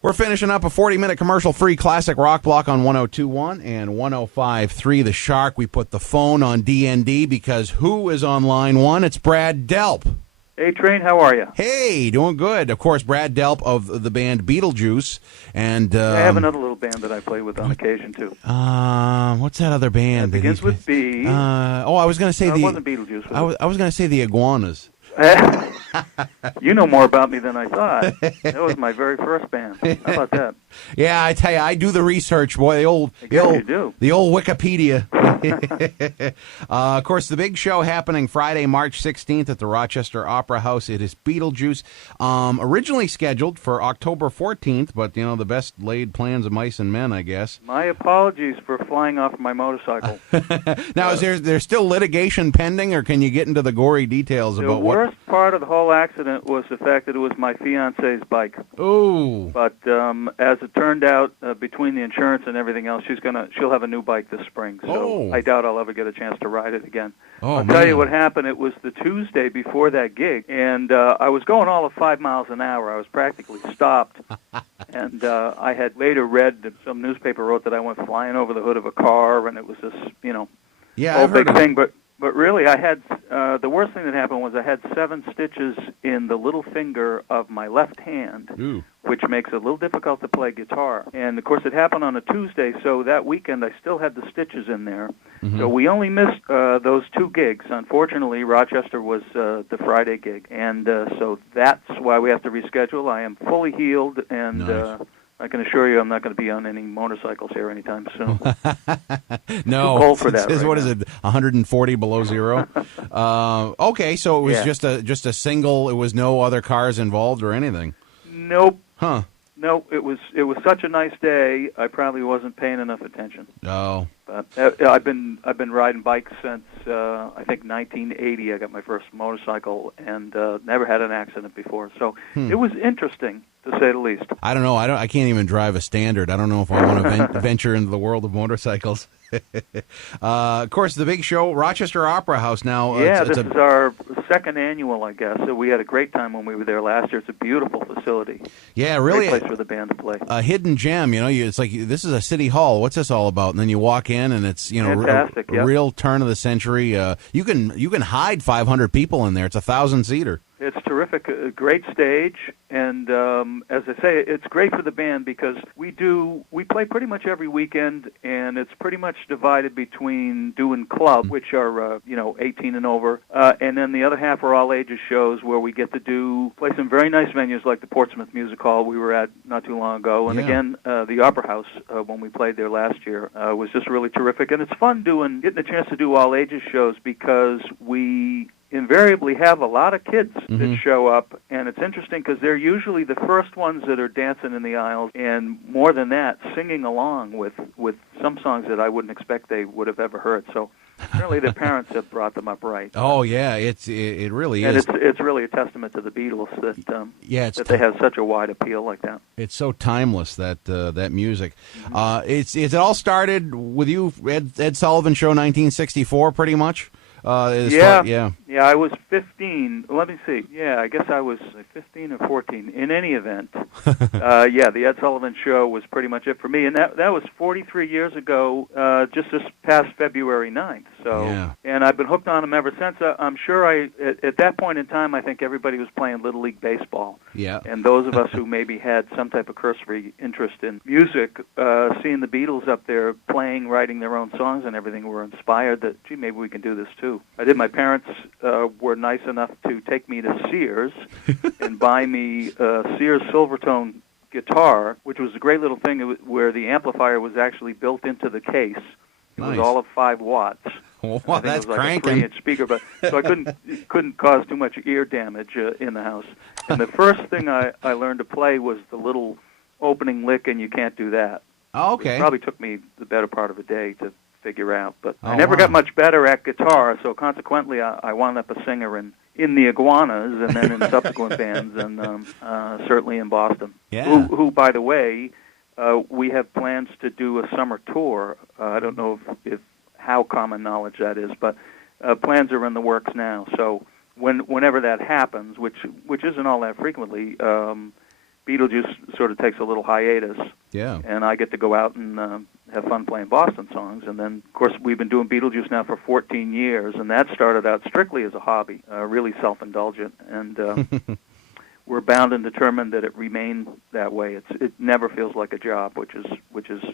We're finishing up a 40-minute commercial-free classic rock block on 102.1 and 105.3 The Shark. We put the phone on D&D because who is on line one? It's Brad Delp. Hey, Train, how are you? Hey, doing good. Of course, Brad Delp of the band Beetlejuice. And I have another little band that I play with on occasion, too. What's that other band? It begins with B. I was going to say it wasn't Beetlejuice. I was going to say the Iguanas. You know more about me than I thought. That was my very first band. How about that? Yeah, I tell you, I do the research, boy. The old Wikipedia. Of course, the big show happening Friday, March 16th at the Rochester Opera House. It is Beetlejuice. Originally scheduled for October 14th, but the best laid plans of mice and men, I guess. My apologies for flying off my motorcycle. Now, is there still litigation pending, or can you get into the gory details about what? The worst part of the whole accident was the fact that it was my fiance's bike. Oh. But as it turned out, between the insurance and everything else, she'll have a new bike this spring. So I doubt I'll ever get a chance to ride it again. I'll tell you what happened. It was the Tuesday before that gig, and I was going all of 5 miles an hour. I was practically stopped. And I had later read that some newspaper wrote that I went flying over the hood of a car, and it was this, whole big thing. But really, I had the worst thing that happened was I had 7 stitches in the little finger of my left hand, which makes it a little difficult to play guitar. And, of course, it happened on a Tuesday, so that weekend I still had the stitches in there. Mm-hmm. So we only missed those 2 gigs. Unfortunately, Rochester was the Friday gig, and so that's why we have to reschedule. I am fully healed, and nice. I can assure you I'm not going to be on any motorcycles here anytime soon. No. Too cold for that. What is it, 140 below zero? Okay, so it was just a single. It was no other cars involved or anything? Nope. Huh. No, it was such a nice day. I probably wasn't paying enough attention. Oh. But I've been riding bikes since I think 1980. I got my first motorcycle and never had an accident before. So it was interesting, to say the least. I don't know. I can't even drive a Standard. I don't know if I want to venture into the world of motorcycles. Of course, the big show, Rochester Opera House. Now, this is our second annual, I guess. So we had a great time when we were there last year. It's a beautiful facility. Yeah, really. Great place for the band to play. A hidden gem. It's like this is a city hall. What's this all about? And then you walk in, and it's fantastic. A real turn of the century. You can hide 500 people in there. It's a 1,000-seater. It's terrific, a great stage, and as I say, it's great for the band because we play pretty much every weekend, and it's pretty much divided between doing club, which are 18 and over, and then the other half are all ages shows where we get to play some very nice venues like the Portsmouth Music Hall we were at not too long ago, and again the Opera House when we played there last year was just really terrific, and it's fun getting a chance to do all ages shows because we invariably have a lot of kids that show up, and it's interesting because they're usually the first ones that are dancing in the aisles, and more than that, singing along with some songs that I wouldn't expect they would have ever heard. So apparently their parents have brought them up right. Oh yeah, it really is. And it's really a testament to the Beatles that they have such a wide appeal like that. It's so timeless that music. It all started with you, Ed Sullivan Show, 1964, pretty much. I was 15. Let me see. Yeah, I guess I was 15 or 14. In any event, the Ed Sullivan Show was pretty much it for me, and that was 43 years ago, just this past February 9th. So, and I've been hooked on them ever since. I'm sure at that point in time, I think everybody was playing Little League baseball. Yeah. And those of us who maybe had some type of cursory interest in music, seeing the Beatles up there playing, writing their own songs and everything, were inspired that, gee, maybe we can do this too. I did. My parents were nice enough to take me to Sears and buy me a Sears Silvertone guitar, which was a great little thing where the amplifier was actually built into the case. It was all of 5 watts. Well, I think that's it was like cranking. a 3-inch speaker, but so I couldn't cause too much ear damage in the house. And the first thing I learned to play was the little opening lick, and you can't do that. Oh, okay. It probably took me the better part of a day to figure out, but I never got much better at guitar, so consequently I wound up a singer in the Iguanas and then in subsequent bands, and certainly in Boston. Yeah. Who, by the way, we have plans to do a summer tour. I don't know if how common knowledge that is, but plans are in the works now. So whenever that happens, which isn't all that frequently, Beetlejuice sort of takes a little hiatus. Yeah. And I get to go out and have fun playing Boston songs. And then, of course, we've been doing Beetlejuice now for 14 years, and that started out strictly as a hobby, really self-indulgent. And we're bound and determined that it remain that way. It never feels like a job, which is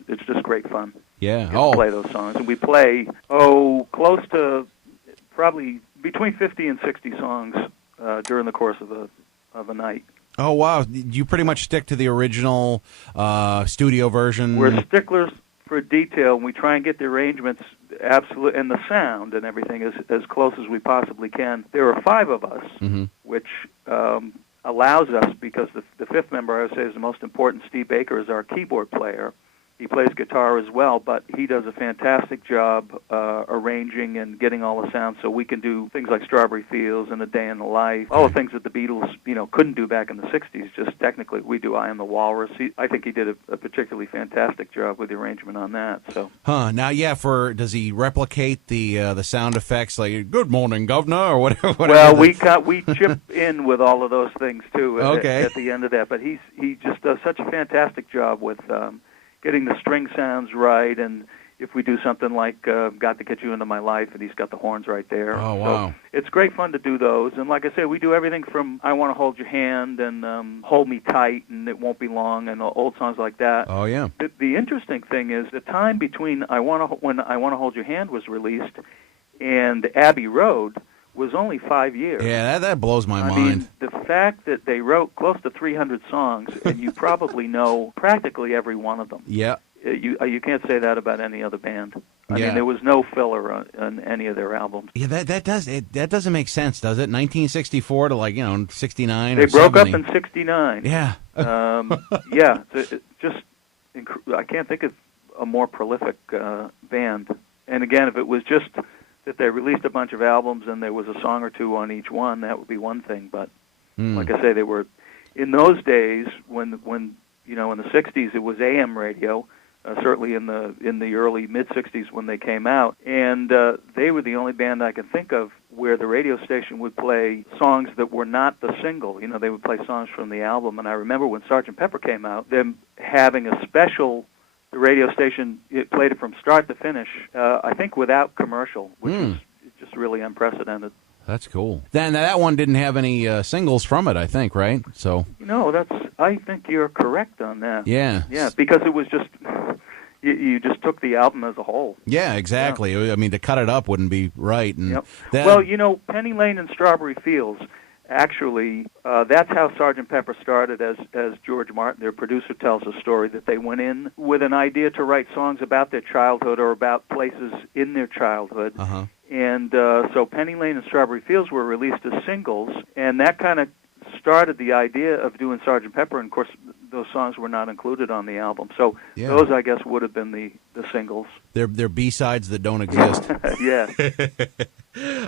it's just great fun. Yeah. To play those songs, and we play close to probably between 50 and 60 songs during the course of a night. Oh wow! You pretty much stick to the original studio version. We're sticklers for detail, and we try and get the arrangements absolute and the sound and everything as close as we possibly can. There are 5 of us, which allows us, because the 5th member, I would say, is the most important. Steve Baker is our keyboard player. He plays guitar as well, but he does a fantastic job arranging and getting all the sounds, so we can do things like Strawberry Fields and A Day in the Life, all the things that the Beatles, couldn't do back in the 60s. Just technically, we do I Am the Walrus. I think he did a particularly fantastic job with the arrangement on that. So. Now, yeah, does he replicate the sound effects like "Good morning, Governor" or whatever? Well, we chip in with all of those things too. Okay. At the end of that, but he just does such a fantastic job with getting the string sounds right, and if we do something like "Got to Get You Into My Life," and he's got the horns right there. Oh, wow. So it's great fun to do those, and like I said, we do everything from "I Want to Hold Your Hand" and "Hold Me Tight" and "It Won't Be Long" and old songs like that. Oh, yeah. The interesting thing is the time between when "I Want to Hold Your Hand" was released and Abbey Road was only 5 years. Yeah, that blows my mind. Mean, the fact that they wrote close to 300 songs, and you probably know practically every one of them. Yeah. You can't say that about any other band. I mean, there was no filler on any of their albums. Yeah, that doesn't make sense, does it? 1964 to 69. They or broke 70. up in '69. Yeah. Yeah, I can't think of a more prolific band. And again, if it was just that they released a bunch of albums and there was a song or two on each one, that would be one thing. But like I say, they were in those days when in the '60s it was AM radio. Certainly in the early mid-'60s when they came out, and they were the only band I can think of where the radio station would play songs that were not the single. They would play songs from the album. And I remember when Sgt. Pepper came out, them having a special. The radio station played it from start to finish. I think without commercial, which is just really unprecedented. That's cool. That one didn't have any singles from it, I think, right? So. I think you're correct on that. Yeah. Yeah, because it was just. You just took the album as a whole. Yeah, exactly. Yeah. I mean, to cut it up wouldn't be right. And well, Penny Lane and Strawberry Fields, actually, that's how Sgt. Pepper started as George Martin, their producer, tells a story that they went in with an idea to write songs about their childhood or about places in their childhood. Uh-huh. And so Penny Lane and Strawberry Fields were released as singles, and that kind of started the idea of doing Sgt. Pepper, and of course those songs were not included on the album. So those, I guess, would have been the singles. They're B-sides that don't exist. Yeah.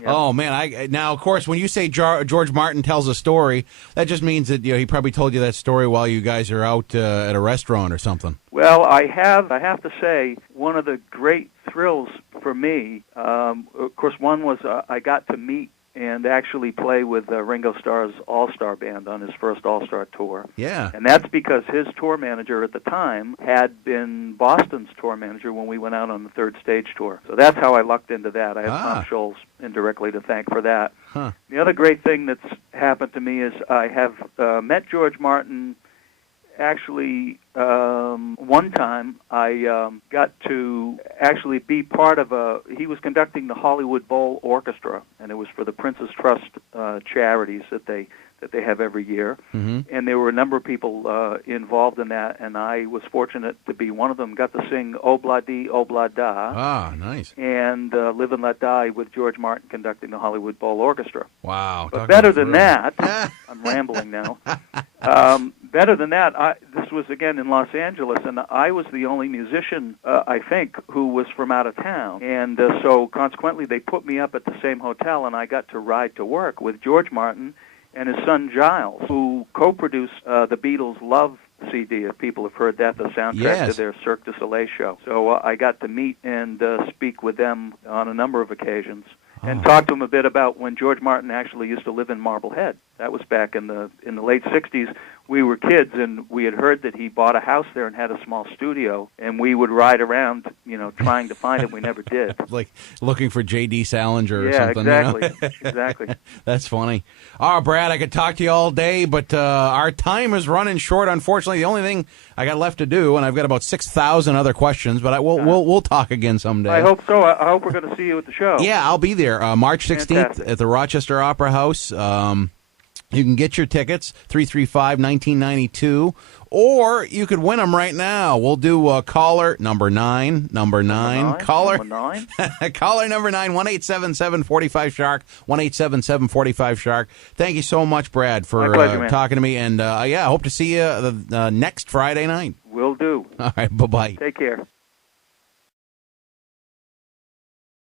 Oh, man. Now, of course, when you say George Martin tells a story, that just means that he probably told you that story while you guys are out at a restaurant or something. Well, I have to say, one of the great thrills for me, of course, one was I got to meet and actually play with Ringo Starr's All-Star Band on his first All-Star tour. Yeah. And that's because his tour manager at the time had been Boston's tour manager when we went out on the Third Stage tour. So that's how I lucked into that. I have Tom Scholz indirectly to thank for that. Huh. The other great thing that's happened to me is I have met George Martin. Actually, one time I got to actually be part of he was conducting the Hollywood Bowl Orchestra, and it was for the Prince's Trust charities that they have every year. Mm-hmm. And there were a number of people involved in that, and I was fortunate to be one of them. Got to sing Obla Di, Obla Da. Ah, nice. And Live and Let Die with George Martin conducting the Hollywood Bowl Orchestra. Wow. But better than that, I'm rambling now. Better than that, this was again in Los Angeles, and I was the only musician, I think, who was from out of town. And so consequently, they put me up at the same hotel, and I got to ride to work with George Martin and his son Giles, who co-produced the Beatles' Love CD, if people have heard that, the soundtrack to their Cirque du Soleil show. So I got to meet and speak with them on a number of occasions and talk to them a bit about when George Martin actually used to live in Marblehead. That was back in the late 60s. We were kids, and we had heard that he bought a house there and had a small studio, and we would ride around, trying to find him. We never did. Like looking for J.D. Salinger or yeah, something. Exactly. Exactly. That's funny. Oh, Brad, I could talk to you all day, but our time is running short, unfortunately. The only thing I got left to do, and I've got about 6,000 other questions, but we'll talk again someday. I hope so. I hope we're going to see you at the show. Yeah, I'll be there March 16th Fantastic. at the Rochester Opera House. You can get your tickets, 335-1992, or you could win them right now. We'll do caller number 9, caller number 9, caller number 9, 1-877-45-SHARK, 1-877-45-SHARK. Thank you so much, Brad, for pleasure, talking to me, and I hope to see you next Friday night. Will do. All right, bye-bye. Take care.